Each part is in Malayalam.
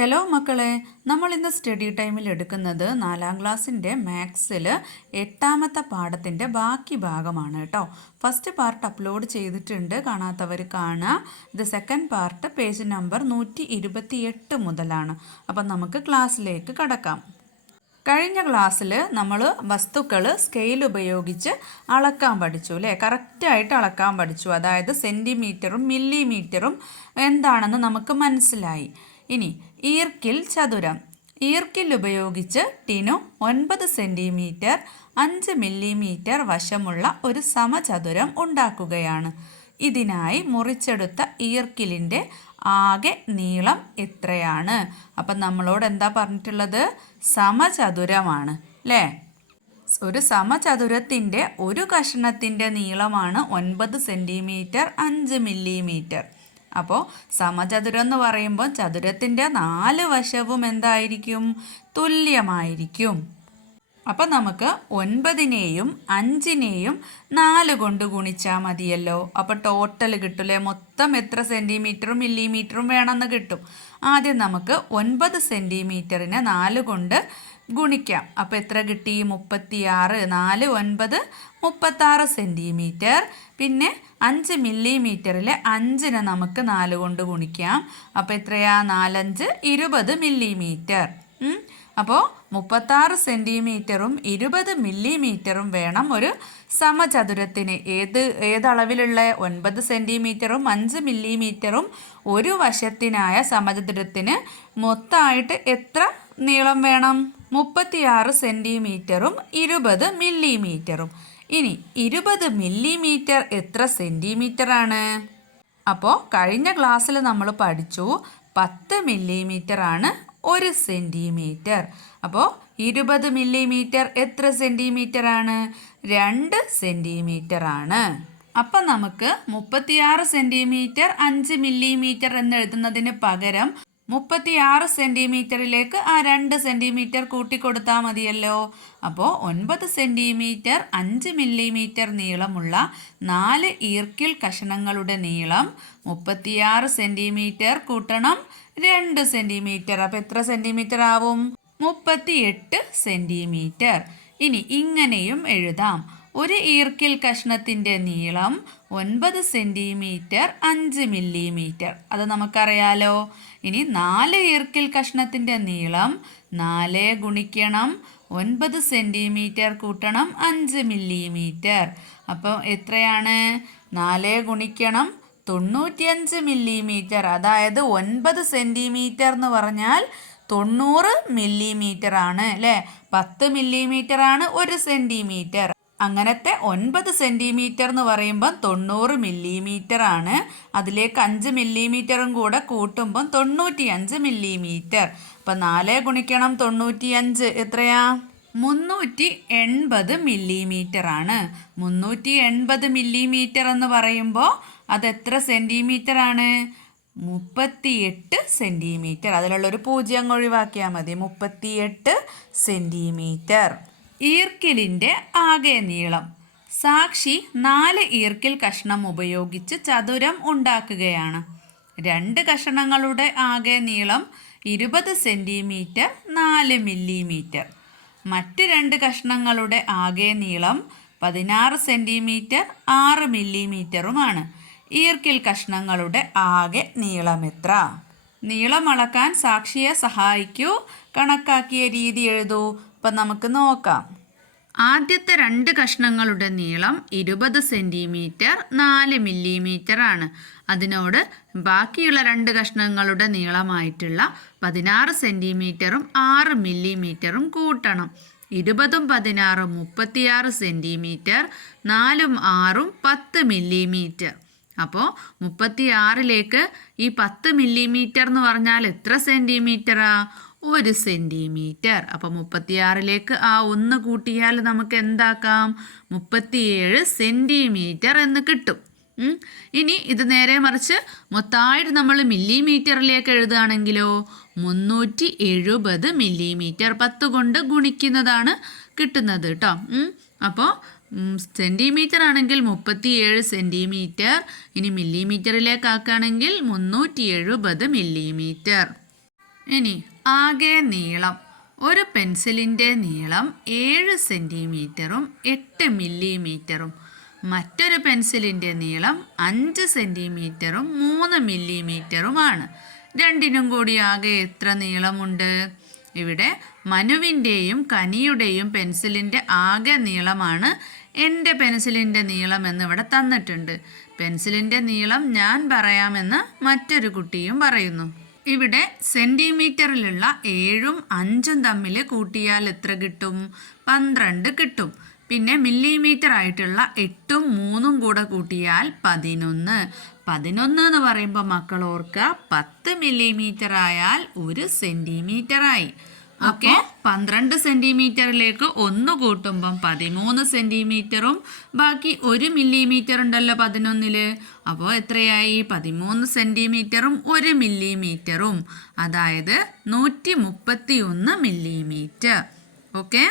ഹലോ മക്കളെ നമ്മൾ ഇന്ന് സ്റ്റഡി ടൈമിൽ എടുക്കുന്നത് നാലാം ക്ലാസ്സിന്റെ മാത്സിൽ എട്ടാമത്തെ പാഠത്തിന്റെ ബാക്കി ഭാഗമാണ് കേട്ടോ. ഫസ്റ്റ് പാർട്ട് അപ്ലോഡ് ചെയ്തിട്ടുണ്ട് കാണാത്തവർ കാണുക ഇത് സെക്കൻഡ് പാർട്ട് പേജ് നമ്പർ നൂറ്റി ഇരുപത്തി എട്ട് മുതലാണ്. അപ്പം നമുക്ക് ക്ലാസ്സിലേക്ക് കടക്കാം. കഴിഞ്ഞ ക്ലാസ്സിൽ നമ്മൾ വസ്തുക്കൾ സ്കെയിൽ ഉപയോഗിച്ച് അളക്കാൻ പഠിച്ചു അല്ലേ? കറക്റ്റായിട്ട് അളക്കാൻ പഠിച്ചു. അതായത് സെന്റിമീറ്ററും മില്ലിമീറ്ററും എന്താണെന്ന് നമുക്ക് മനസ്സിലായി. ഇനി ഈർക്കിൽ ചതുരം. ഈർക്കിൽ ഉപയോഗിച്ച് ടിനു ഒൻപത് സെന്റിമീറ്റർ അഞ്ച് മില്ലിമീറ്റർ വശമുള്ള ഒരു സമചതുരം ഉണ്ടാക്കുകയാണ്. ഇതിനായി മുറിച്ചെടുത്ത ഈർക്കിലിന്റെ ആകെ നീളം എത്രയാണ്? അപ്പം നമ്മളോട് എന്താ പറഞ്ഞിട്ടുള്ളത്? സമചതുരമാണ് അല്ലേ ഒരു സമചതുരത്തിന്റെ ഒരു കഷണത്തിന്റെ നീളമാണ് ഒൻപത് സെന്റിമീറ്റർ അഞ്ച് മില്ലിമീറ്റർ. അപ്പോൾ സമചതുരം എന്ന് പറയുമ്പോൾ ചതുരത്തിന്റെ നാല് വശവും എന്തായിരിക്കും? തുല്യമായിരിക്കും. അപ്പം നമുക്ക് ഒൻപതിനെയും അഞ്ചിനെയും നാല് കൊണ്ട് ഗുണിച്ചാൽ മതിയല്ലോ. അപ്പോൾ ടോട്ടൽ കിട്ടില്ലേ മൊത്തം എത്ര സെന്റിമീറ്ററും മില്ലിമീറ്ററും വേണമെന്ന് കിട്ടും. ആദ്യം നമുക്ക് ഒൻപത് സെന്റിമീറ്ററിനെ നാല് കൊണ്ട് ഗുണിക്കാം. അപ്പോൾ എത്ര കിട്ടി? മുപ്പത്തിയാറ്. നാല് ഒൻപത് മുപ്പത്താറ് സെന്റിമീറ്റർ പിന്നെ അഞ്ച് മില്ലിമീറ്ററിൽ അഞ്ചിനെ നമുക്ക് നാല് കൊണ്ട് ഗുണിക്കാം. അപ്പോൾ എത്രയാ? നാലഞ്ച് ഇരുപത് മില്ലിമീറ്റർ അപ്പോൾ മുപ്പത്താറ് സെന്റിമീറ്ററും ഇരുപത് മില്ലിമീറ്ററും വേണം ഒരു സമചതുരത്തിന്. ഏത് ഏതളവിലുള്ള ഒൻപത് സെന്റിമീറ്ററും അഞ്ച് മില്ലിമീറ്ററും ഒരു വശത്തിനായ സമചതുരത്തിന് മൊത്തമായിട്ട് എത്ര നീളം വേണം? മുപ്പത്തിയാറ് സെന്റിമീറ്ററും ഇരുപത് മില്ലിമീറ്ററും. ഇനി ഇരുപത് മില്ലിമീറ്റർ എത്ര സെന്റിമീറ്ററാണ് അപ്പോൾ കഴിഞ്ഞ ക്ലാസ്സിൽ നമ്മൾ പഠിച്ചു പത്ത് മില്ലിമീറ്റർ ആണ് ഒരു സെന്റിമീറ്റർ അപ്പോൾ ഇരുപത് മില്ലിമീറ്റർ എത്ര സെന്റിമീറ്റർ ആണ് രണ്ട് സെന്റിമീറ്റർ ആണ് അപ്പം നമുക്ക് മുപ്പത്തിയാറ് സെന്റിമീറ്റർ അഞ്ച് മില്ലിമീറ്റർ എന്ന് എഴുതുന്നതിന് പകരം മുപ്പത്തിയാറ് സെന്റിമീറ്ററിലേക്ക് ആ രണ്ട് സെന്റിമീറ്റർ കൂട്ടിക്കൊടുത്താൽ മതിയല്ലോ. അപ്പോൾ ഒൻപത് സെന്റിമീറ്റർ അഞ്ച് മില്ലിമീറ്റർ നീളമുള്ള നാല് ഈർക്കിൽ കഷണങ്ങളുടെ നീളം മുപ്പത്തിയാറ് സെന്റിമീറ്റർ കൂട്ടണം രണ്ട് സെന്റിമീറ്റർ അപ്പോൾ എത്ര സെന്റിമീറ്റർ ആവും? മുപ്പത്തിയെട്ട് സെന്റിമീറ്റർ ഇനി ഇങ്ങനെയും എഴുതാം. ഒരു ഈർക്കിൽ കഷ്ണത്തിന്റെ നീളം ഒൻപത് സെന്റിമീറ്റർ അഞ്ച് മില്ലിമീറ്റർ അത് നമുക്കറിയാലോ. ഇനി നാല് ഈർക്കിൽ കഷ്ണത്തിന്റെ നീളം നാല് ഗുണിക്കണം. ഒൻപത് സെന്റിമീറ്റർ കൂട്ടണം അഞ്ച് മില്ലിമീറ്റർ അപ്പോൾ എത്രയാണ്? നാല് ഗുണിക്കണം. തൊണ്ണൂറ്റിയഞ്ച് മില്ലിമീറ്റർ അതായത് ഒൻപത് സെന്റിമീറ്റർ എന്ന് പറഞ്ഞാൽ തൊണ്ണൂറ് മില്ലിമീറ്റർ ആണ് അല്ലേ? പത്ത് മില്ലിമീറ്റർ ആണ് ഒരു സെന്റിമീറ്റർ അങ്ങനത്തെ ഒൻപത് സെന്റിമീറ്റർ എന്ന് പറയുമ്പം തൊണ്ണൂറ് മില്ലിമീറ്റർ ആണ്. അതിലേക്ക് അഞ്ച് മില്ലിമീറ്ററും കൂടെ കൂട്ടുമ്പം തൊണ്ണൂറ്റി അഞ്ച് മില്ലിമീറ്റർ. അപ്പം നാല് ഗുണിക്കണം തൊണ്ണൂറ്റിയഞ്ച് എത്രയാ? മുന്നൂറ്റി എൺപത് മില്ലിമീറ്റർ ആണ്. മുന്നൂറ്റി എൺപത് മില്ലിമീറ്റർ എന്ന് പറയുമ്പോൾ അത് എത്ര സെന്റിമീറ്റർ ആണ്? മുപ്പത്തിയെട്ട് സെന്റിമീറ്റർ അതിലുള്ളൊരു പൂജ്യം അങ്ങ് ഒഴിവാക്കിയാൽ മതി. മുപ്പത്തിയെട്ട് സെന്റിമീറ്റർ ഈർക്കിലിന്റെ ആകെ നീളം. സാക്ഷി നാല് ഈർക്കിൽ കഷ്ണം ഉപയോഗിച്ച് ചതുരം ഉണ്ടാക്കുകയാണ്. രണ്ട് കഷണങ്ങളുടെ ആകെ നീളം ഇരുപത് സെന്റിമീറ്റർ നാല് മില്ലിമീറ്റർ മറ്റ് രണ്ട് കഷ്ണങ്ങളുടെ ആകെ നീളം പതിനാറ് സെന്റിമീറ്റർ ആറ് മില്ലിമീറ്ററുമാണ് ഈർക്കിൽ കഷ്ണങ്ങളുടെ ആകെ നീളമെത്ര? നീളം അളക്കാൻ സാക്ഷിയെ സഹായിക്കൂ. കണക്കാക്കിയ രീതി എഴുതൂ. അപ്പം നമുക്ക് നോക്കാം. ആദ്യത്തെ രണ്ട് കഷ്ണങ്ങളുടെ നീളം ഇരുപത് സെന്റിമീറ്റർ നാല് മില്ലിമീറ്റർ ആണ് അതിനോട് ബാക്കിയുള്ള രണ്ട് കഷ്ണങ്ങളുടെ നീളമായിട്ടുള്ള പതിനാറ് സെന്റിമീറ്ററും ആറ് മില്ലിമീറ്ററും കൂട്ടണം. ഇരുപതും പതിനാറും മുപ്പത്തിയാറ് സെന്റിമീറ്റർ നാലും ആറും പത്ത് മില്ലിമീറ്റർ. അപ്പോൾ മുപ്പത്തിയാറിലേക്ക് ഈ പത്ത് മില്ലിമീറ്റർ എന്ന് പറഞ്ഞാൽ എത്ര സെന്റിമീറ്ററാ ഒരു സെന്റിമീറ്റർ അപ്പോൾ മുപ്പത്തിയാറിലേക്ക് ആ ഒന്ന് കൂട്ടിയാൽ നമുക്ക് എന്താക്കാം? മുപ്പത്തിയേഴ് സെന്റിമീറ്റർ എന്ന് കിട്ടും. ഇനി ഇത് നേരെ മറിച്ച് മൊത്തമായിട്ട് നമ്മൾ മില്ലിമീറ്ററിലേക്ക് എഴുതുകയാണെങ്കിലോ മുന്നൂറ്റി എഴുപത് മില്ലിമീറ്റർ പത്ത് കൊണ്ട് ഗുണിക്കുന്നതാണ് കിട്ടുന്നത് കേട്ടോ. അപ്പോൾ സെന്റിമീറ്റർ ആണെങ്കിൽ മുപ്പത്തിയേഴ് സെന്റിമീറ്റർ ഇനി മില്ലിമീറ്ററിലേക്കാക്കുകയാണെങ്കിൽ മുന്നൂറ്റി എഴുപത് മില്ലിമീറ്റർ ഇനി ആകെ നീളം. ഒരു പെൻസിലിന്റെ നീളം ഏഴ് സെന്റിമീറ്ററും എട്ട് മില്ലിമീറ്ററും മറ്റൊരു പെൻസിലിന്റെ നീളം അഞ്ച് സെന്റിമീറ്ററും മൂന്ന് മില്ലിമീറ്ററുമാണ് രണ്ടിനും കൂടി ആകെ എത്ര നീളമുണ്ട്? ഇവിടെ മനുവിന്റെയും കനിയുടെയും പെൻസിലിന്റെ ആകെ നീളമാണ് എന്റെ പെൻസിലിന്റെ നീളം എന്നിവിടെ തന്നിട്ടുണ്ട്. പെൻസിലിന്റെ നീളം ഞാൻ പറയാമെന്ന് മറ്റൊരു കുട്ടിയും പറയുന്നു. ഇവിടെ സെന്റിമീറ്ററിലുള്ള ഏഴും അഞ്ചും തമ്മിൽ കൂട്ടിയാൽ എത്ര കിട്ടും? പന്ത്രണ്ട് കിട്ടും. പിന്നെ മില്ലിമീറ്റർ ആയിട്ടുള്ള എട്ടും മൂന്നും കൂടെ കൂട്ടിയാൽ പതിനൊന്ന്. പതിനൊന്ന് എന്ന് പറയുമ്പോൾ മക്കൾ ഓർക്കുക പത്ത് മില്ലിമീറ്റർ ആയാൽ ഒരു സെന്റിമീറ്റർ ആയി. ഓക്കെ? പന്ത്രണ്ട് സെന്റിമീറ്ററിലേക്ക് ഒന്ന് കൂട്ടുമ്പം പതിമൂന്ന് സെന്റിമീറ്ററും ബാക്കി ഒരു മില്ലിമീറ്റർ ഉണ്ടല്ലോ പതിനൊന്നിൽ. അപ്പോൾ എത്രയായി? പതിമൂന്ന് സെന്റിമീറ്ററും ഒരു മില്ലിമീറ്ററും അതായത് നൂറ്റി മുപ്പത്തി ഒന്ന് മില്ലിമീറ്റർ ഓക്കെ?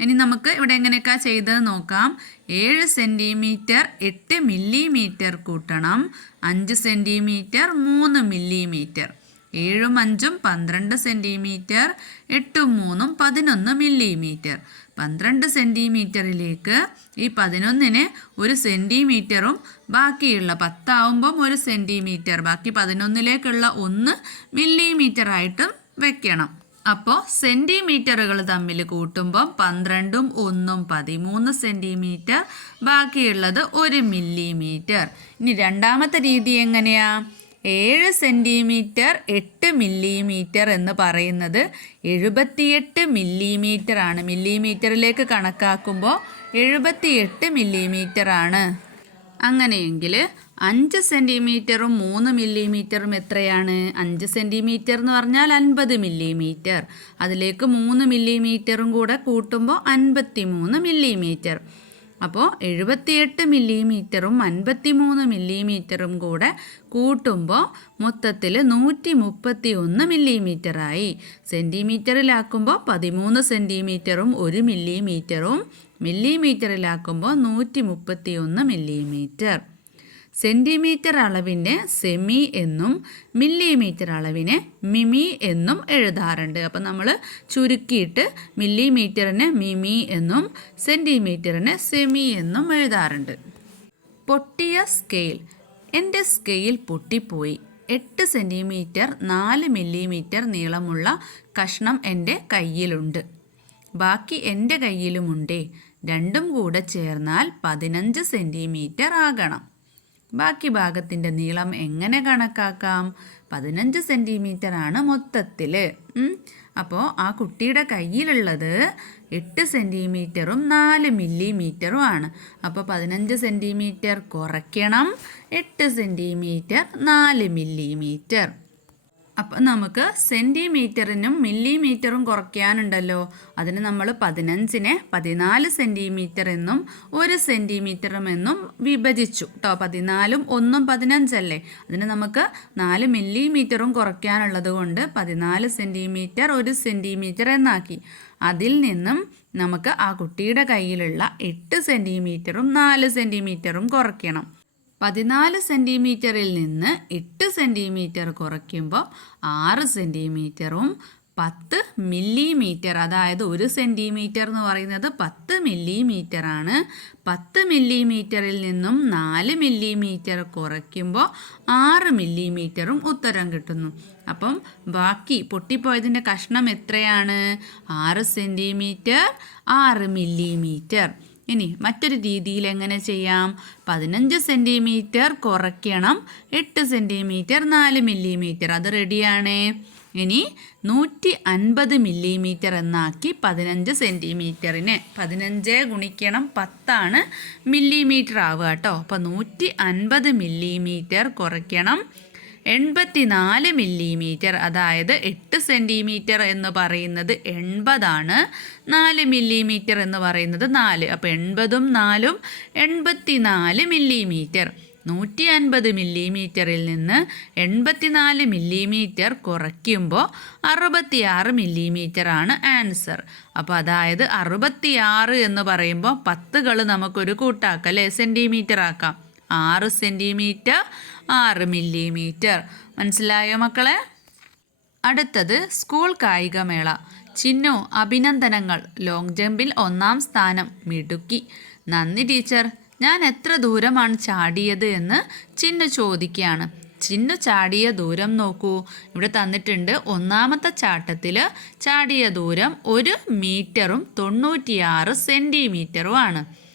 ഇനി നമുക്ക് ഇവിടെ എങ്ങനെയൊക്കെ ചെയ്തത് നോക്കാം. ഏഴ് സെന്റിമീറ്റർ എട്ട് മില്ലിമീറ്റർ കൂട്ടണം. അഞ്ച് സെന്റിമീറ്റർ മൂന്ന് മില്ലിമീറ്റർ. ഏഴും അഞ്ചും പന്ത്രണ്ട് സെന്റിമീറ്റർ എട്ടും മൂന്നും പതിനൊന്ന് മില്ലിമീറ്റർ. പന്ത്രണ്ട് സെന്റിമീറ്ററിലേക്ക് ഈ പതിനൊന്നിന് ഒരു സെന്റിമീറ്ററും ബാക്കിയുള്ള പത്താവുമ്പം ഒരു സെന്റിമീറ്റർ ബാക്കി പതിനൊന്നിലേക്കുള്ള ഒന്ന് മില്ലിമീറ്റർ ആയിട്ടും വെക്കണം. അപ്പോൾ സെന്റിമീറ്ററുകൾ തമ്മിൽ കൂട്ടുമ്പോൾ പന്ത്രണ്ടും ഒന്നും പതിമൂന്ന് സെന്റിമീറ്റർ ബാക്കിയുള്ളത് ഒരു മില്ലിമീറ്റർ. ഇനി രണ്ടാമത്തെ രീതി എങ്ങനെയാ? ഏഴ് സെന്റിമീറ്റർ എട്ട് മില്ലിമീറ്റർ എന്ന് പറയുന്നത് എഴുപത്തിയെട്ട് മില്ലിമീറ്റർ ആണ് മില്ലിമീറ്ററിലേക്ക് കണക്കാക്കുമ്പോൾ എഴുപത്തിയെട്ട് മില്ലിമീറ്റർ ആണ് അങ്ങനെയെങ്കിൽ അഞ്ച് സെന്റിമീറ്ററും മൂന്ന് മില്ലിമീറ്ററും എത്രയാണ്? അഞ്ച് സെന്റിമീറ്റർ എന്ന് പറഞ്ഞാൽ അൻപത് മില്ലിമീറ്റർ. അതിലേക്ക് മൂന്ന് മില്ലിമീറ്ററും കൂടെ കൂട്ടുമ്പോൾ അൻപത്തി മൂന്ന് മില്ലിമീറ്റർ. അപ്പോൾ എഴുപത്തിയെട്ട് മില്ലിമീറ്ററും അൻപത്തി മൂന്ന് മില്ലിമീറ്ററും കൂടെ കൂട്ടുമ്പോൾ മൊത്തത്തിൽ നൂറ്റി മുപ്പത്തി ഒന്ന് മില്ലിമീറ്ററായി. സെന്റിമീറ്ററിലാക്കുമ്പോൾ പതിമൂന്ന് സെന്റിമീറ്ററും ഒരു മില്ലിമീറ്ററും മില്ലിമീറ്ററിലാക്കുമ്പോൾ നൂറ്റി മുപ്പത്തി ഒന്ന് മില്ലിമീറ്റർ. സെന്റിമീറ്റർ അളവിനെ സെമി എന്നും മില്ലിമീറ്റർ അളവിനെ മിമി എന്നും എഴുതാറുണ്ട്. അപ്പം നമ്മൾ ചുരുക്കിയിട്ട് മില്ലിമീറ്ററിന് മിമി എന്നും സെന്റിമീറ്ററിന് സെമി എന്നും എഴുതാറുണ്ട്. പൊട്ടിയ സ്കെയിൽ എന്റെ സ്കെയിൽ പൊട്ടിപ്പോയി. എട്ട് സെന്റിമീറ്റർ നാല് മില്ലിമീറ്റർ നീളമുള്ള കഷ്ണം എന്റെ കയ്യിലുണ്ട്. ബാക്കി എന്റെ കയ്യിലുമുണ്ടേ. രണ്ടും കൂടെ ചേർന്നാൽ പതിനഞ്ച് സെന്റിമീറ്റർ ആകണം. ബാക്കി ഭാഗത്തിന്റെ നീളം എങ്ങനെ കണക്കാക്കാം? പതിനഞ്ച് സെന്റിമീറ്റർ ആണ് മൊത്തത്തിൽ അപ്പോൾ ആ കുട്ടിയുടെ കയ്യിലുള്ളത് എട്ട് സെന്റിമീറ്ററും നാല് മില്ലിമീറ്ററും ആണ്. അപ്പോൾ പതിനഞ്ച് സെന്റിമീറ്റർ കുറയ്ക്കണം എട്ട് സെന്റിമീറ്റർ നാല് മില്ലിമീറ്റർ അപ്പം നമുക്ക് സെന്റിമീറ്ററിനും മില്ലിമീറ്ററും കുറയ്ക്കാനുണ്ടല്ലോ. അതിന് നമ്മൾ പതിനഞ്ചിനെ പതിനാല് സെന്റിമീറ്റർ എന്നും ഒരു സെന്റിമീറ്ററും എന്നും വിഭജിച്ചു. കേട്ടോ പതിനാലും ഒന്നും പതിനഞ്ചല്ലേ? അതിന് നമുക്ക് നാല് മില്ലിമീറ്ററും കുറയ്ക്കാനുള്ളത് കൊണ്ട് പതിനാല് സെന്റിമീറ്റർ ഒരു സെന്റിമീറ്റർ എന്നാക്കി. അതിൽ നിന്നും നമുക്ക് ആ കുട്ടിയുടെ കയ്യിലുള്ള എട്ട് സെന്റിമീറ്ററും നാല് സെന്റിമീറ്ററും കുറയ്ക്കണം. പതിനാല് സെന്റിമീറ്ററിൽ നിന്ന് എട്ട് സെന്റിമീറ്റർ കുറയ്ക്കുമ്പോൾ ആറ് സെന്റിമീറ്ററും പത്ത് മില്ലിമീറ്റർ അതായത് ഒരു സെന്റിമീറ്റർ എന്ന് പറയുന്നത് പത്ത് മില്ലിമീറ്റർ ആണ് പത്ത് മില്ലിമീറ്ററിൽ നിന്നും നാല് മില്ലിമീറ്റർ കുറയ്ക്കുമ്പോൾ ആറ് മില്ലിമീറ്ററും ഉത്തരം കിട്ടുന്നു. അപ്പം ബാക്കി പൊട്ടിപ്പോയതിന്റെ കഷ്ണം എത്രയാണ്? ആറ് സെന്റിമീറ്റർ ആറ് മില്ലിമീറ്റർ. ഇനി മറ്റൊരു രീതിയിൽ എങ്ങനെ ചെയ്യാം? പതിനഞ്ച് സെന്റിമീറ്റർ കുറയ്ക്കണം എട്ട് സെന്റിമീറ്റർ നാല് മില്ലിമീറ്റർ. അത് റെഡിയാണ്. ഇനി നൂറ്റി അൻപത് മില്ലിമീറ്റർ എന്നാക്കി പതിനഞ്ച് സെന്റിമീറ്ററിന് പതിനഞ്ച് ഗുണിക്കണം പത്താണ് മില്ലിമീറ്റർ ആവുക കേട്ടോ. അപ്പോൾ നൂറ്റി അൻപത് മില്ലിമീറ്റർ കുറയ്ക്കണം എൺപത്തിനാല് മില്ലിമീറ്റർ അതായത് എട്ട് സെന്റിമീറ്റർ എന്ന് പറയുന്നത് എൺപതാണ്. നാല് മില്ലിമീറ്റർ എന്ന് പറയുന്നത് നാല്. അപ്പോൾ എൺപതും നാലും എൺപത്തിനാല് മില്ലിമീറ്റർ. നൂറ്റി അൻപത് മില്ലിമീറ്ററിൽ നിന്ന് എൺപത്തിനാല് മില്ലിമീറ്റർ കുറയ്ക്കുമ്പോൾ അറുപത്തിയാറ് ആണ് ആൻസർ. അപ്പോൾ അതായത് അറുപത്തിയാറ് എന്ന് പറയുമ്പോൾ പത്തുകൾ നമുക്കൊരു കൂട്ടാക്കാം അല്ലേ? സെന്റിമീറ്റർ ആക്കാം ആറ് സെന്റിമീറ്റർ ആറ് മില്ലിമീറ്റർ. മനസ്സിലായോ മക്കളെ? അടുത്തത് സ്കൂൾ കായികമേള. ചിന്നു അഭിനന്ദനങ്ങൾ. ലോങ് ജമ്പിൽ ഒന്നാം സ്ഥാനം. മിടുക്കി. നന്ദി ടീച്ചർ. ഞാൻ എത്ര ദൂരമാണ് ചാടിയത് എന്ന് ചിന്നു ചോദിക്കുകയാണ്. ചിന്നു ചാടിയ ദൂരം നോക്കൂ. ഇവിടെ തന്നിട്ടുണ്ട് ഒന്നാമത്തെ ചാട്ടത്തിൽ ചാടിയ ദൂരം ഒരു മീറ്ററും തൊണ്ണൂറ്റിയാറ് സെന്റിമീറ്ററുമാണ്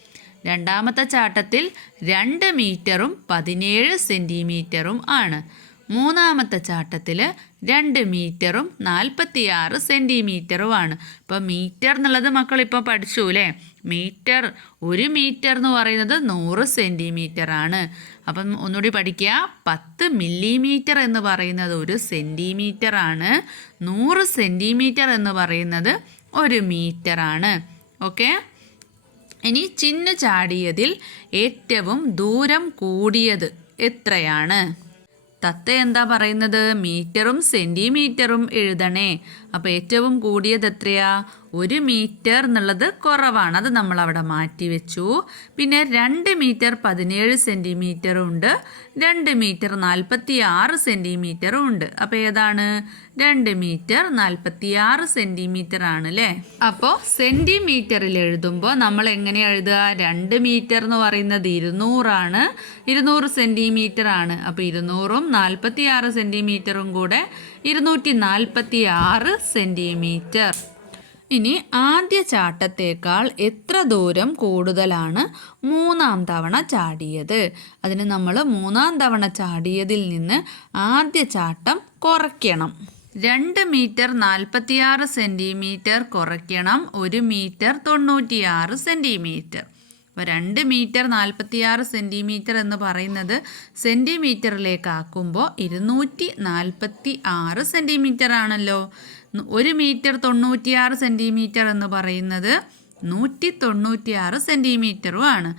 രണ്ടാമത്തെ ചാട്ടത്തിൽ രണ്ട് മീറ്ററും പതിനേഴ് സെന്റിമീറ്ററും ആണ്. മൂന്നാമത്തെ ചാട്ടത്തിൽ രണ്ട് മീറ്ററും നാൽപ്പത്തിയാറ് സെന്റിമീറ്ററുമാണ് ഇപ്പോൾ മീറ്റർ എന്നുള്ളത് മക്കളിപ്പോൾ പഠിച്ചു അല്ലേ മീറ്റർ ഒരു മീറ്റർ എന്ന് പറയുന്നത് നൂറ് സെന്റിമീറ്റർ ആണ്. അപ്പം ഒന്നുകൂടി പഠിക്കുക. പത്ത് മില്ലിമീറ്റർ എന്ന് പറയുന്നത് ഒരു സെന്റിമീറ്റർ ആണ്. നൂറ് സെന്റിമീറ്റർ എന്ന് പറയുന്നത് ഒരു മീറ്റർ ആണ്. ഓക്കെ? ഇനി ചിന്ന ചാടിയതിൽ ഏറ്റവും ദൂരം കൂടിയത് എത്രയാണ്? തത്ത എന്താ പറയുന്നത്? മീറ്ററും സെന്റിമീറ്ററും എഴുതണേ. അപ്പോൾ ഏറ്റവും കൂടിയത് എത്രയാ? ഒരു മീറ്റർ എന്നുള്ളത് കുറവാണ്. അത് നമ്മൾ അവിടെ മാറ്റി വെച്ചു. പിന്നെ രണ്ട് മീറ്റർ പതിനേഴ് സെന്റിമീറ്ററും ഉണ്ട്. രണ്ട് മീറ്റർ നാൽപ്പത്തി ആറ് സെന്റിമീറ്ററും ഉണ്ട്. അപ്പോൾ ഏതാണ്? രണ്ട് മീറ്റർ നാൽപ്പത്തി ആറ് സെന്റിമീറ്റർ ആണ് അല്ലേ? അപ്പോൾ സെന്റിമീറ്ററിൽ എഴുതുമ്പോൾ നമ്മൾ എങ്ങനെ എഴുതുക? രണ്ട് മീറ്റർ എന്ന് പറയുന്നത് ഇരുന്നൂറാണ് ഇരുന്നൂറ് സെന്റിമീറ്റർ ആണ്. അപ്പോൾ ഇരുന്നൂറും നാൽപ്പത്തി ആറ് സെന്റിമീറ്ററും കൂടെ ഇരുന്നൂറ്റി നാൽപ്പത്തി ആറ് സെന്റിമീറ്റർ ഇനി ആദ്യ ചാട്ടത്തേക്കാൾ എത്ര ദൂരം കൂടുതലാണ് മൂന്നാം തവണ ചാടിയത്? അതിന് നമ്മൾ മൂന്നാം തവണ ചാടിയതിൽ നിന്ന് ആദ്യ ചാട്ടം കുറയ്ക്കണം. രണ്ട് മീറ്റർ നാൽപ്പത്തിയാറ് സെന്റിമീറ്റർ കുറയ്ക്കണം. ഒരു മീറ്റർ തൊണ്ണൂറ്റിയാറ് സെന്റിമീറ്റർ അപ്പോൾ രണ്ട് മീറ്റർ നാൽപ്പത്തിയാറ് സെന്റിമീറ്റർ എന്ന് പറയുന്നത് സെന്റിമീറ്ററിലേക്കാക്കുമ്പോൾ ഇരുന്നൂറ്റി നാൽപ്പത്തി ആറ് സെന്റിമീറ്റർ ആണല്ലോ ഒരു മീറ്റർ തൊണ്ണൂറ്റിയാറ് സെന്റിമീറ്റർ എന്ന് പറയുന്നത് നൂറ്റി തൊണ്ണൂറ്റിയാറ് സെന്റിമീറ്ററും ആണ്.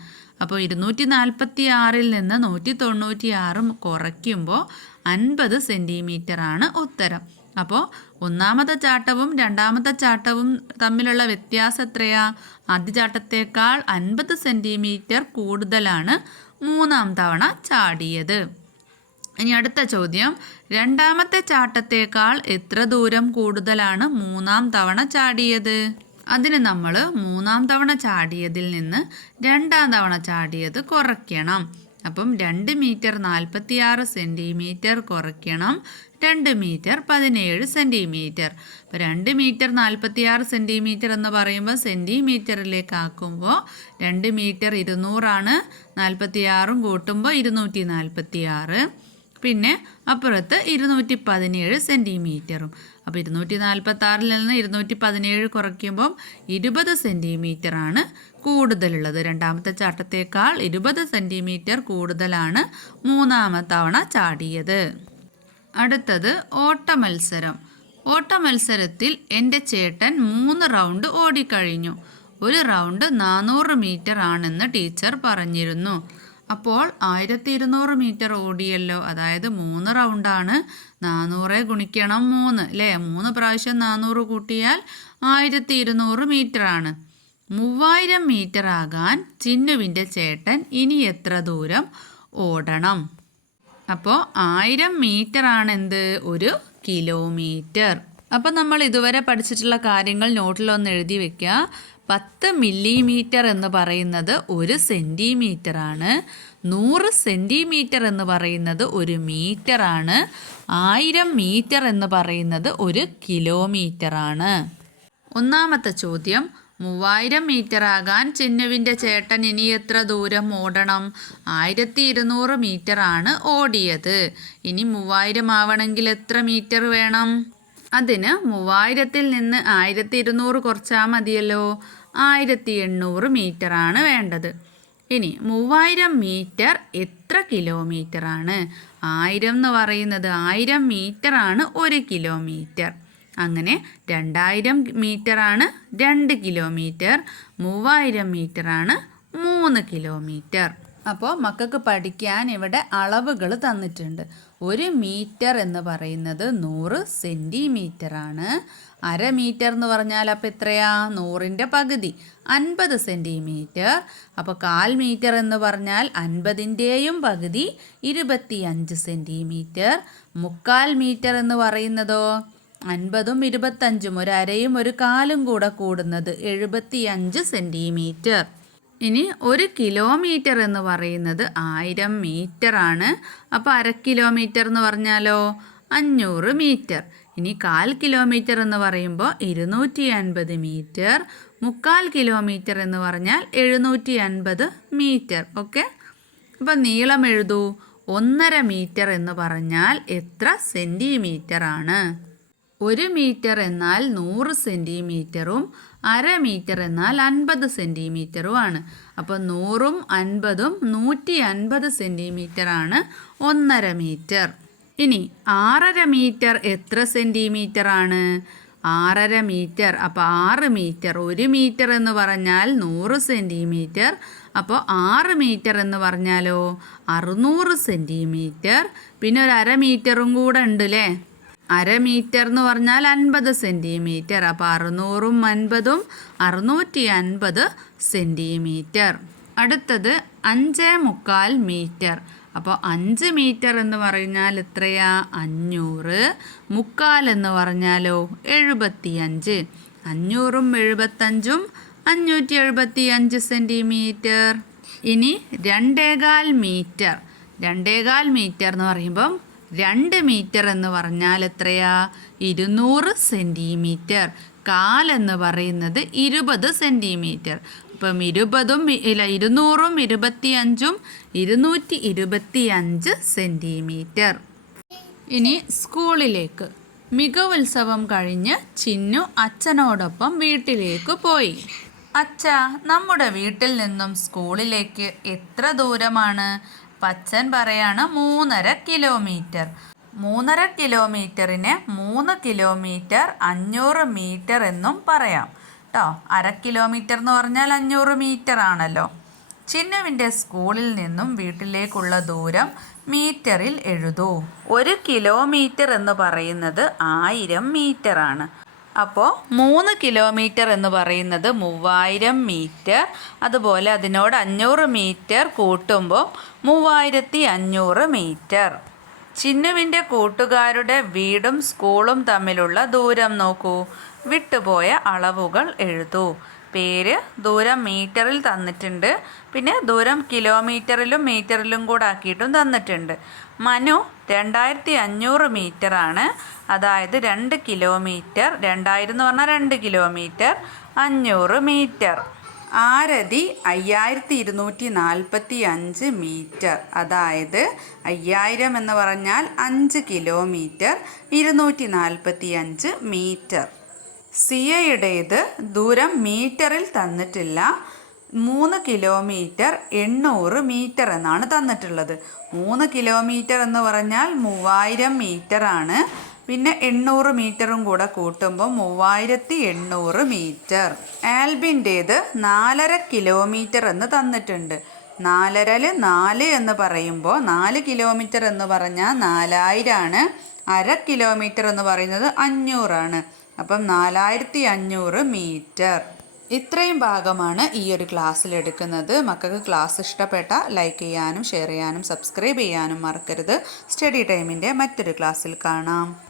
അപ്പോൾ ഇരുന്നൂറ്റി നാൽപ്പത്തി ആറിൽ നിന്ന് നൂറ്റി തൊണ്ണൂറ്റി ആറും കുറയ്ക്കുമ്പോൾ അൻപത് ആണ് ഉത്തരം. അപ്പോൾ ഒന്നാമത്തെ ചാട്ടവും രണ്ടാമത്തെ ചാട്ടവും തമ്മിലുള്ള വ്യത്യാസം എത്രയാ? ആദ്യ ചാട്ടത്തേക്കാൾ അൻപത് സെന്റിമീറ്റർ കൂടുതലാണ് മൂന്നാം തവണ ചാടിയത്. ഇനി അടുത്ത ചോദ്യം. രണ്ടാമത്തെ ചാട്ടത്തേക്കാൾ എത്ര ദൂരം കൂടുതലാണ് മൂന്നാം തവണ ചാടിയത്? അതിന് നമ്മൾ മൂന്നാം തവണ ചാടിയതിൽ നിന്ന് രണ്ടാം തവണ ചാടിയത് കുറയ്ക്കണം. അപ്പം രണ്ട് മീറ്റർ നാൽപ്പത്തിയാറ് സെന്റിമീറ്റർ കുറയ്ക്കണം. രണ്ട് മീറ്റർ പതിനേഴ് സെന്റിമീറ്റർ അപ്പോൾ രണ്ട് മീറ്റർ നാൽപ്പത്തിയാറ് സെന്റിമീറ്റർ എന്ന് പറയുമ്പോൾ സെന്റിമീറ്ററിലേക്ക് ആക്കുമ്പോൾ രണ്ട് മീറ്റർ ഇരുന്നൂറാണ്. നാൽപ്പത്തിയാറും കൂട്ടുമ്പോൾ ഇരുന്നൂറ്റി നാൽപ്പത്തിയാറ് പിന്നെ അപ്പുറത്ത് ഇരുന്നൂറ്റി പതിനേഴ് സെന്റിമീറ്ററും അപ്പോൾ ഇരുന്നൂറ്റി നാൽപ്പത്തി ആറിൽ നിന്ന് ഇരുന്നൂറ്റി പതിനേഴ് കുറയ്ക്കുമ്പം ഇരുപത് സെന്റിമീറ്ററാണ് കൂടുതലുള്ളത്. രണ്ടാമത്തെ ചാട്ടത്തേക്കാൾ ഇരുപത് സെന്റിമീറ്റർ കൂടുതലാണ് മൂന്നാമത്തവണ തവണ ചാടിയത്. അടുത്തത് ഓട്ടമത്സരം. ഓട്ടമത്സരത്തിൽ എന്റെ ചേട്ടൻ മൂന്ന് റൗണ്ട് ഓടിക്കഴിഞ്ഞു. ഒരു റൗണ്ട് നാനൂറ് മീറ്റർ ആണെന്ന് ടീച്ചർ പറഞ്ഞിരുന്നു. അപ്പോൾ ആയിരത്തി ഇരുന്നൂറ് മീറ്റർ ഓടിയല്ലോ. അതായത് മൂന്ന് റൗണ്ടാണ് നാനൂറ് ഗുണിക്കണം മൂന്ന് അല്ലേ മൂന്ന് പ്രാവശ്യം നാനൂറ് കൂട്ടിയാൽ ആയിരത്തി ഇരുന്നൂറ് ആണ്. മൂവായിരം മീറ്റർ ആകാൻ ചിന്നുവിന്റെ ചേട്ടൻ ഇനി എത്ര ദൂരം ഓടണം? അപ്പോൾ ആയിരം മീറ്റർ ആണ് എന്ത്? ഒരു കിലോമീറ്റർ. അപ്പോൾ നമ്മൾ ഇതുവരെ പഠിച്ചിട്ടുള്ള കാര്യങ്ങൾ നോട്ടിലൊന്ന് എഴുതി വെക്കുക. പത്ത് മില്ലിമീറ്റർ എന്ന് പറയുന്നത് ഒരു സെന്റിമീറ്റർ ആണ് നൂറ് സെന്റിമീറ്റർ എന്ന് പറയുന്നത് ഒരു മീറ്റർ ആണ് ആയിരം മീറ്റർ എന്ന് പറയുന്നത് ഒരു കിലോമീറ്റർ ആണ് ഒന്നാമത്തെ ചോദ്യം. മൂവായിരം മീറ്റർ ആകാൻ ചിന്നുവിന്റെ ചേട്ടൻ ഇനി എത്ര ദൂരം ഓടണം? ആയിരത്തി ഇരുന്നൂറ് മീറ്റർ ആണ് ഓടിയത്. ഇനി മൂവായിരം ആവണമെങ്കിൽ എത്ര മീറ്റർ വേണം? അതിന് മൂവായിരത്തിൽ നിന്ന് ആയിരത്തി ഇരുന്നൂറ് കുറച്ചാൽ മതിയല്ലോ. ആയിരത്തി എണ്ണൂറ് മീറ്റർ ആണ് വേണ്ടത്. ഇനി മൂവായിരം മീറ്റർ എത്ര കിലോമീറ്റർ ആണ് ആയിരം എന്ന് പറയുന്നത് ആയിരം മീറ്റർ ആണ് ഒരു കിലോമീറ്റർ. അങ്ങനെ രണ്ടായിരം മീറ്റർ ആണ് രണ്ട് കിലോമീറ്റർ. മൂവായിരം മീറ്റർ ആണ് മൂന്ന് കിലോമീറ്റർ. അപ്പോൾ മക്കൾക്ക് പഠിക്കാൻ ഇവിടെ അളവുകൾ തന്നിട്ടുണ്ട്. ഒരു മീറ്റർ എന്ന് പറയുന്നത് നൂറ് ആണ് അര മീറ്റർ എന്ന് പറഞ്ഞാൽ അപ്പോൾ എത്രയാ? നൂറിന്റെ പകുതി. അൻപത് സെന്റിമീറ്റർ അപ്പോൾ കാൽ മീറ്റർ എന്ന് പറഞ്ഞാൽ അൻപതിന്റെയും പകുതി ഇരുപത്തി അഞ്ച് സെന്റിമീറ്റർ മുക്കാൽ മീറ്റർ എന്ന് പറയുന്നതോ? അൻപതും ഇരുപത്തഞ്ചും ഒരു അരയും ഒരു കാലും കൂടെ കൂടുന്നത് എഴുപത്തി അഞ്ച് സെന്റിമീറ്റർ ഇനി ഒരു കിലോമീറ്റർ എന്ന് പറയുന്നത് ആയിരം മീറ്റർ ആണ്. അപ്പോൾ അര കിലോമീറ്റർ എന്ന് പറഞ്ഞാലോ? അഞ്ഞൂറ് മീറ്റർ ഇനി കാൽ കിലോമീറ്റർ എന്ന് പറയുമ്പോൾ ഇരുന്നൂറ്റി അൻപത് മീറ്റർ മുക്കാൽ കിലോമീറ്റർ എന്ന് പറഞ്ഞാൽ എഴുന്നൂറ്റി അൻപത് മീറ്റർ ഓക്കെ അപ്പം നീളം എഴുതൂ. ഒന്നര മീറ്റർ എന്ന് പറഞ്ഞാൽ എത്ര സെന്റിമീറ്റർ ആണ്? ഒരു മീറ്റർ എന്നാൽ നൂറ് സെന്റിമീറ്ററും അര മീറ്റർ എന്നാൽ അൻപത് സെന്റിമീറ്ററും ആണ്. അപ്പോൾ നൂറും അൻപതും നൂറ്റി അൻപത് സെന്റിമീറ്റർ ആണ് ഒന്നര മീറ്റർ. ഇനി ആറര മീറ്റർ എത്ര സെന്റിമീറ്റർ ആണ്? ആറര മീറ്റർ. അപ്പോൾ ആറ് മീറ്റർ ഒരു മീറ്റർ എന്ന് പറഞ്ഞാൽ നൂറ് സെന്റിമീറ്റർ അപ്പോൾ ആറ് മീറ്റർ എന്ന് പറഞ്ഞാലോ? അറുന്നൂറ് സെന്റിമീറ്റർ പിന്നെ ഒരു അര മീറ്ററും കൂടെ ഉണ്ട് അല്ലേ അര മീറ്റർ എന്ന് പറഞ്ഞാൽ അൻപത് സെന്റിമീറ്റർ അപ്പോൾ അറുന്നൂറും അൻപതും അറുന്നൂറ്റി അൻപത് സെന്റിമീറ്റർ അടുത്തത് അഞ്ചേ മുക്കാൽ മീറ്റർ. അപ്പോൾ അഞ്ച് മീറ്റർ എന്ന് പറഞ്ഞാൽ എത്രയാ? അഞ്ഞൂറ്. മുക്കാൽ എന്ന് പറഞ്ഞാലോ? എഴുപത്തി അഞ്ച് അഞ്ഞൂറും എഴുപത്തഞ്ചും അഞ്ഞൂറ്റി എഴുപത്തി അഞ്ച് സെന്റിമീറ്റർ ഇനി രണ്ടേകാൽ മീറ്റർ. രണ്ടേകാൽ മീറ്റർ എന്ന് പറയുമ്പം രണ്ട് മീറ്റർ എന്ന് പറഞ്ഞാൽ എത്രയാ? ഇരുന്നൂറ് സെന്റിമീറ്റർ കാൽ എന്ന് പറയുന്നത് ഇരുപത് സെന്റിമീറ്റർ അപ്പം ഇരുപതും ഇല്ല ഇരുന്നൂറും ഇരുപത്തിയഞ്ചും ഇരുന്നൂറ്റി ഇരുപത്തി അഞ്ച് സെന്റിമീറ്റർ ഇനി സ്കൂളിലേക്ക്. മികവുത്സവം കഴിഞ്ഞ് ചിന്നു അച്ഛനോടൊപ്പം വീട്ടിലേക്ക് പോയി. അച്ഛ നമ്മുടെ വീട്ടിൽ നിന്നും സ്കൂളിലേക്ക് എത്ര ദൂരമാണ്? പച്ചൻ പറയാണ് മൂന്നര കിലോമീറ്റർ. മൂന്നര കിലോമീറ്ററിന് മൂന്ന് കിലോമീറ്റർ അഞ്ഞൂറ് മീറ്റർ എന്നും പറയാം. കേട്ടോ അര കിലോമീറ്റർ എന്ന് പറഞ്ഞാൽ അഞ്ഞൂറ് മീറ്റർ ആണല്ലോ. ചിന്നുവിന്റെ സ്കൂളിൽ നിന്നും വീട്ടിലേക്കുള്ള ദൂരം മീറ്ററിൽ എഴുതൂ. ഒരു കിലോമീറ്റർ എന്ന് പറയുന്നത് ആയിരം മീറ്റർ ആണ്. അപ്പോൾ മൂന്ന് കിലോമീറ്റർ എന്ന് പറയുന്നത് മൂവായിരം മീറ്റർ. അതുപോലെ അതിനോട് അഞ്ഞൂറ് മീറ്റർ കൂട്ടുമ്പോൾ മൂവായിരത്തി അഞ്ഞൂറ് മീറ്റർ. ചിന്നുവിന്റെ കൂട്ടുകാരുടെ വീടും സ്കൂളും തമ്മിലുള്ള ദൂരം നോക്കൂ. വിട്ടുപോയ അളവുകൾ എഴുതൂ. പേര് ദൂരം മീറ്ററിൽ തന്നിട്ടുണ്ട്. പിന്നെ ദൂരം കിലോമീറ്ററിലും മീറ്ററിലും കൂടെ ആക്കിയിട്ടും തന്നിട്ടുണ്ട്. മനു രണ്ടായിരത്തി അഞ്ഞൂറ് ആണ് അതായത് രണ്ട് കിലോമീറ്റർ രണ്ടായിരം എന്ന് പറഞ്ഞാൽ രണ്ട് കിലോമീറ്റർ അഞ്ഞൂറ് മീറ്റർ. ആരതി അയ്യായിരത്തി ഇരുന്നൂറ്റി നാൽപ്പത്തി അഞ്ച് മീറ്റർ. അതായത് അയ്യായിരം എന്ന് പറഞ്ഞാൽ അഞ്ച് കിലോമീറ്റർ ഇരുന്നൂറ്റി നാൽപ്പത്തി അഞ്ച് മീറ്റർ. സിയയുടേത് ദൂരം മീറ്ററിൽ തന്നിട്ടില്ല. മൂന്ന് കിലോമീറ്റർ എണ്ണൂറ് മീറ്റർ എന്നാണ് തന്നിട്ടുള്ളത്. മൂന്ന് കിലോമീറ്റർ എന്ന് പറഞ്ഞാൽ മൂവായിരം മീറ്റർ ആണ്. പിന്നെ എണ്ണൂറ് മീറ്ററും കൂടെ കൂട്ടുമ്പോൾ മൂവായിരത്തി എണ്ണൂറ് മീറ്റർ. ആൽബിന്റേത് നാലര കിലോമീറ്റർ എന്ന് തന്നിട്ടുണ്ട്. നാലരൽ നാല് എന്ന് പറയുമ്പോൾ നാല് കിലോമീറ്റർ എന്ന് പറഞ്ഞാൽ നാലായിരമാണ് അര കിലോമീറ്റർ എന്ന് പറയുന്നത് അഞ്ഞൂറാണ് അപ്പം നാലായിരത്തി അഞ്ഞൂറ് മീറ്റർ. ഇത്രയും ഭാഗമാണ് ഈ ഒരു ക്ലാസ്സിൽ എടുക്കുന്നത്. മക്കൾക്ക് ക്ലാസ് ഇഷ്ടപ്പെട്ട ലൈക്ക് ചെയ്യാനും ഷെയർ ചെയ്യാനും സബ്സ്ക്രൈബ് ചെയ്യാനും മറക്കരുത്. സ്റ്റഡി ടൈമിന്റെ മറ്റൊരു ക്ലാസ്സിൽ കാണാം.